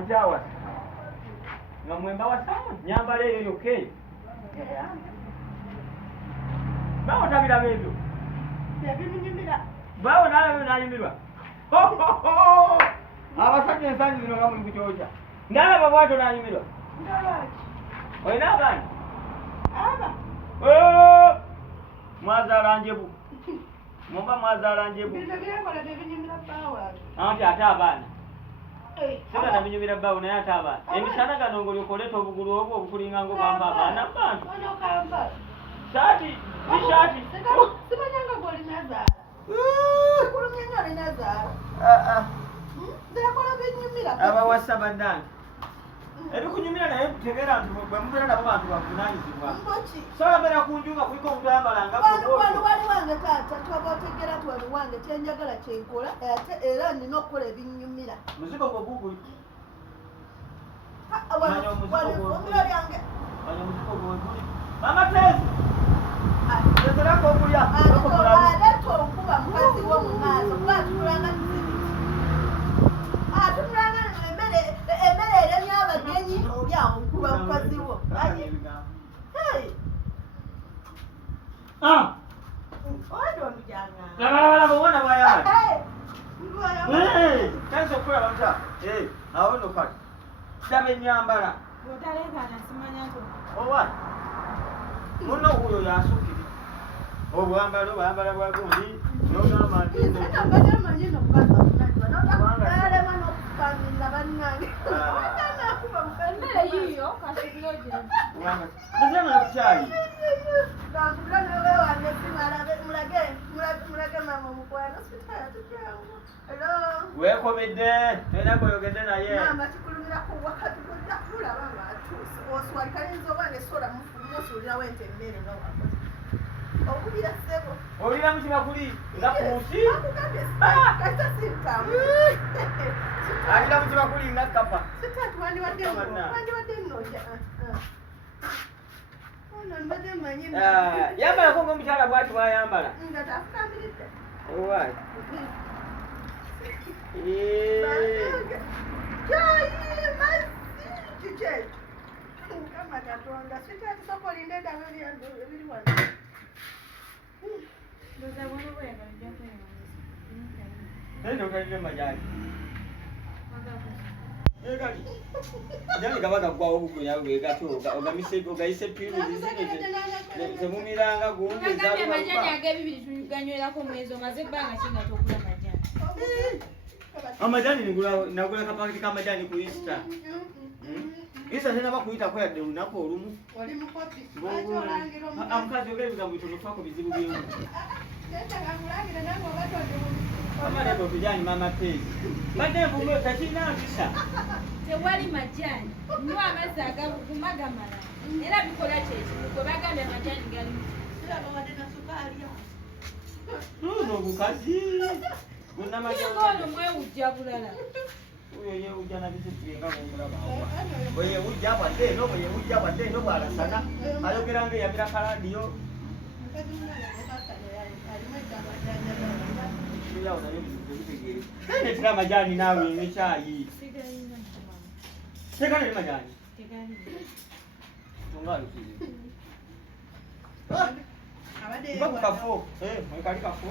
njawa nga mwemba wasamu nyambala eyo yokka eyo bawo tabiraba ebyo bawo nalabyo nayimirwa abasajja ensangi zino nga muli kukyokya ndalaba bwato nayimirwa olina abaana mwazaala njebu mumba mwazaala njebu anti ate abaana sina nabinyumira bbawo naye ate abaana emisana gano ngolyoka oleeta obugulu obwo obukulinga nga obamba abaana mubantu saati tishaati simanyanga golinazaala kulumyenga olinazaala nzakola binyumira abawasa bannange ebikunyumira naye kutegeera nti bwe mubeera nabo bantu bavunaanyizibwa solabera ku nju nga kuliko omuntu ayambalanga wali wange taata twaba otegeera ti wali wange kyenjagala kyenkola ate era nina okukola ebinyumira muzigo gwe guguli omuliro lyange manya omuzigo gwe guli amateezi ezerako okulya aleeta okuba mukazi wo mu maaso kuba atunulanga atunulanga emmere eremya abagenyi oli awo okuba mukazi wo ondi omujanga labalaba obona bwayabali kanisa okulaba muta awo no kati daba enyambala owa muno oyo yasukire obwambalo bwambala bwagundi nonamakyayi wekomedde tena goyogedde naye olira mukiba kuli nga kuusi alira mukiba kuli nga kapa yambalako ngaomukyala bwati bwayambala majani gaba gaggwawo obugunya bwegato ogayise piru zemumiranga gundi amajani nagula kapaketi kamajani ku Easter Easter tenaba kuyitako yadde olunaku olumu omukazi ogera ebigambo bitonofako bizibu byemu amaleko tujani mama tezi badde envumo takina mpisa tewali majani nywa amazzi agagumagamala era bikola kyekimu kwe bagambye amajani galimu obukazi ono mwewujja bulala oyo yewujja nabisituyenga bwe yewujja bwadde eno bwe yewujja bwadde eno bwalasana ayogeranga eyabira kaladiyo netira amajani naawe nekyayi tekana ne majani bakukafo mwekali kafo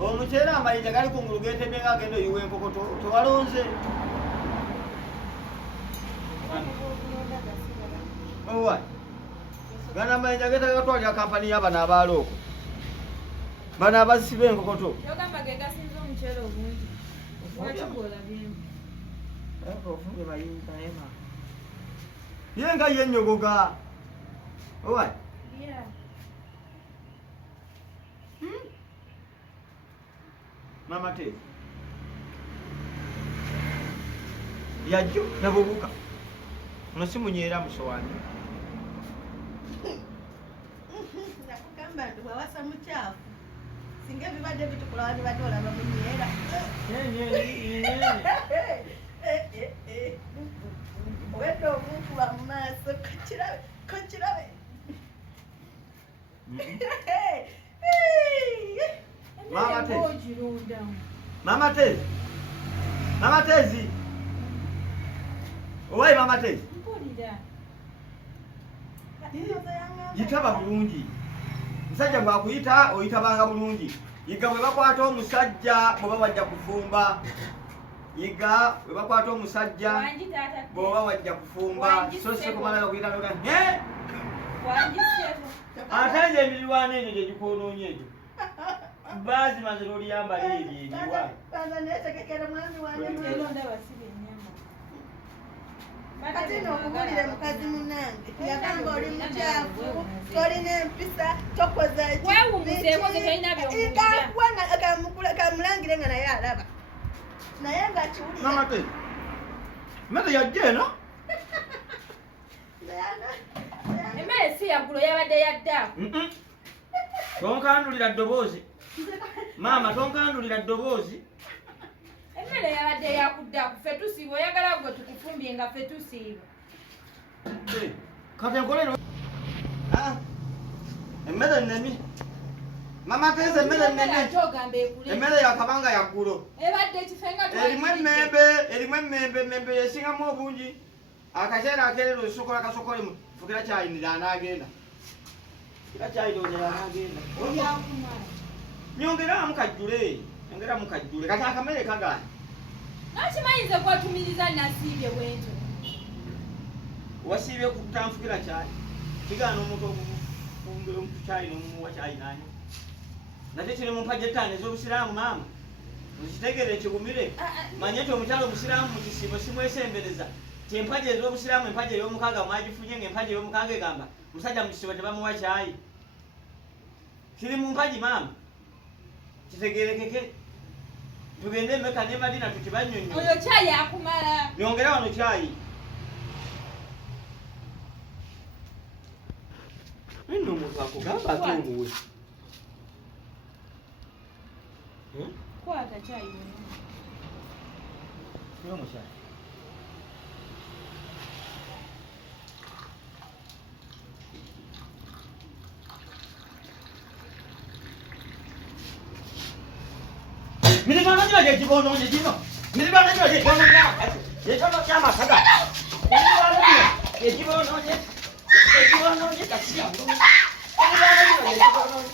omukyera amayinja gali kungulu getedde nga agenda oyiwa enkokoto tewalonze gana amayinja getagatwalira kampani y'abana abaalo okwo bano abasiba enkokoto yenga yenyogoga owai mama te yajjo nabubuka nosimunyera musowani nakugamba nti bwawasa mukyafu singa ebibadde bitukula wani badde olaba munyera wedde omuntu wa mu maaso kakirabe Tezi. Mama Tezi. Owai Mama Tezi. Yitaba bulungi. Musajja bwakuyita oyitabanga bulungi. Yiga bwe bakwata omusajja bwe bawajja kufumba. Yiga bwe bakwata omusajja bwe bawajja kufumba. So se kumala okuyita noga. He? Atanje emirwana egyo gye gikonoonye egyo. Bazi maze n'oliyamba leeri ebiwa. Baza neetegekera mwami wange mwelonda basibe ennyama. Kati n'okubulire mukazi munnange yagamba oli mukyafu tolina empisa tokoza kamulangire nga naye alaba naye nga kiwulira Mama Tezi. Mmere yajja eno? Emmere si yaggulo yabadde yaddaako. Tonkandulira ddoboozi. Maama tonkandulira ddoboozi. Emmere yabadde yakuddaako ffe tusiiba oyagala gwe tukufumbye nga ffe tusiiba. Kati enkolero. Emmere nnemi. Mama Tezi emmere nnemi. Emmere yakabanga yaggulo. Ebadde kifenga twali. Erimu emmembe yesingamu obungi. Akaseera akeerera olusokola kasokole mu fukira kyayinira anaagenda. Kira kyayinira anaagenda. Nyongeramu kajjule. Nyongeramu kajjule. Kati akamere kagani. Nakimanyize kwatumiriza nasiibye bwento. Wasiibye kutanfukira kyayi. Kigaana omuntu okufumbira omuntu kyayi n'omuwa kyayi nanyo. Nate kiri mu mpagi ettaano ez'obusiraamu maama. Mukitegere ekigumire. Manye nti omukyalo omusiraamu mu kisiibo simwesembereza. Empagi ez'obusiraamu empagi ey'omukaaga mwagifunye ng'empagi ey'omukaaga egamba musajja mu kisibo tebamuwa kyayi. Kiri mu mpagi maama. Kitegerekeke. Tugende Emmeka ne Madina tukibanyonyo. Oyo kyayi akumala. Nyongera wano kyayi. Nno omuntu akugamba ate omuwe. Kwata kyayi wonna. Yo mushayi. Milibana nyo yekibonoonye kino. Milibana nyo yekibonoonye. Yekibonoonye ky'amakaga. Milibana nyo yekibonoonye. Yekibonoonye kasiya. Milibana nyo yekibonoonye.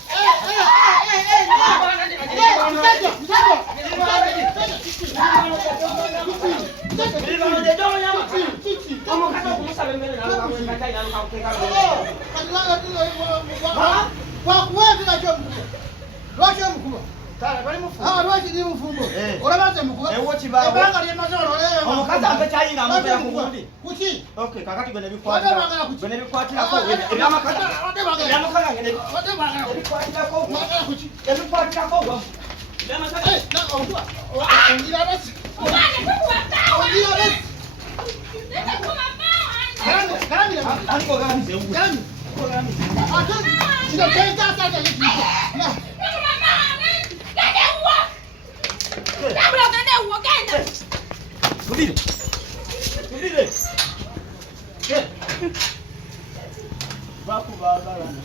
Lwaki ndi mufumbo? Olabanze mukulu. Ebanga lyemaze ololera. Omukazi ampe kyayi ng'amupera ku gundi. Kuki? Okay, kakati gwe nebikwatirako. Gwe nebikwatirako. Ebyamakaga. Ebyamakaga ngene. Ebikwatirako. Kuki? Ebikwatirako gwe. Ebyamakaga. Ondira basi. Ondira basi. Garamira. Aniko gamize uwe. Garamira. Gamize. Atoni. Kino kenta asante yekiko. Subire. Subire. ¿Qué? Va a jugar a la gana.